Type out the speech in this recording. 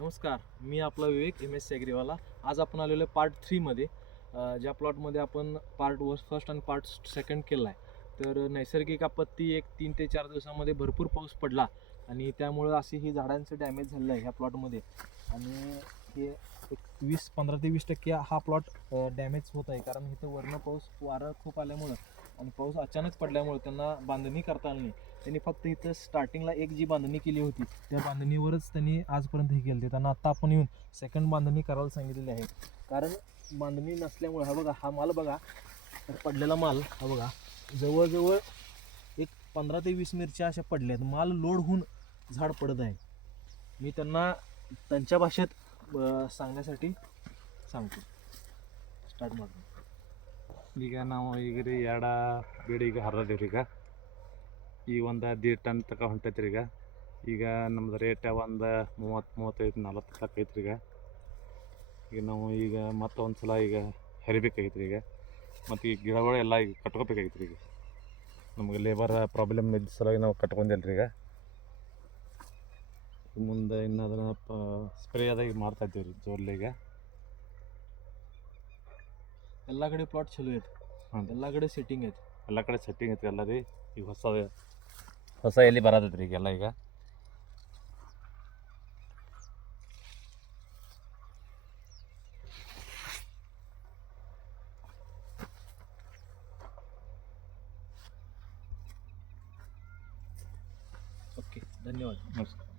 नमस्कार, मी आपला विवेक M S ॲग्रीवाला. आज आपण आलेलो आहे पार्ट 3मध्ये. ज्या प्लॉटमध्ये आपण पार्ट फर्स्ट आणि पार्ट सेकंड केला आहे. तर नैसर्गिक आपत्ती एक 3 ते 4 दिवसामध्ये भरपूर पाऊस पडला आणि त्यामुळं अशी ही झाडांचं डॅमेज झालेलं आहे ह्या प्लॉटमध्ये. आणि हे एक 15 ते 20% हा प्लॉट डॅमेज होत आहे, कारण इथं वरनं पाऊस वारं खूप आल्यामुळं आणि पाऊस अचानक पडल्यामुळे त्यांना बांधणी करता आली नाही. त्यांनी फक्त इथं स्टार्टिंगला एक जी बांधणी केली होती त्या बांधणीवरच त्यांनी आजपर्यंत हे केलं. त्यांना आत्ता आपण येऊन सेकंड बांधणी करायला सांगितलेली आहे, कारण बांधणी नसल्यामुळे हा बघा, हा माल बघा, पडलेला माल हा बघा, जवळजवळ एक 15 ते 20 मिरच्या अशा पडल्यात. माल लोड होऊन झाड पडत आहे. मी त्यांना त्यांच्या भाषेत सांगण्यासाठी सांगतो. ಸ್ಟಾರ್ಟ್ ಮಾಡಿ. ಈಗ ನಾವು ಈಗ ರೀ ಬೀಡಿಗೆ ಹರಿದೀವಿ ಈಗ ಒಂದು 1.5 ಟನ್ ತನಕ ಹೊಂಟೈತ್ರಿ. ಈಗ ನಮ್ದು ರೇಟ್ ಒಂದು 30, 35, 40 ತನಕ ಐತ್ರಿ. ಈಗ ನಾವು ಮತ್ತೊಂದು ಸಲ ಹರಿಬೇಕಾಗೈತ್ರಿ. ಮತ್ತು ಈ ಗಿಡಗಳು ಎಲ್ಲ ಈಗ ಕಟ್ಕೋಬೇಕಾಗೈತ್ರಿ. ನಮಗೆ ಲೇಬರ್ ಪ್ರಾಬ್ಲಮ್ ಇದ್ದ ಸಲುವಾಗಿ ನಾವು ಕಟ್ಕೊಂಡಿಲ್ರಿ. ಮುಂದೆ ಇನ್ನು ಅದನ್ನು ಸ್ಪ್ರೇ ಅದಾಗ ಮಾಡ್ತಾಯಿದ್ದೀವಿ ರೀ ಜೋರ್ಲಿಗೆ. ಎಲ್ಲ ಕಡೆ ಪ್ಲಾಟ್ ಚಲೋ ಐತೆ, ಎಲ್ಲ ಕಡೆ ಸೆಟ್ಟಿಂಗ್ ಐತೆ, ಎಲ್ಲ ಕಡೆ ಸೆಟ್ಟಿಂಗ್ ಐತ್ರಿ ಎಲ್ಲ ರೀ. ಈಗ ಹೊಸ ಎಲ್ಲಿ ಬರತೈತ್ರಿ ಈಗೆಲ್ಲ. ಈಗ ಓಕೆ, ಧನ್ಯವಾದ. ನಮಸ್ಕಾರ.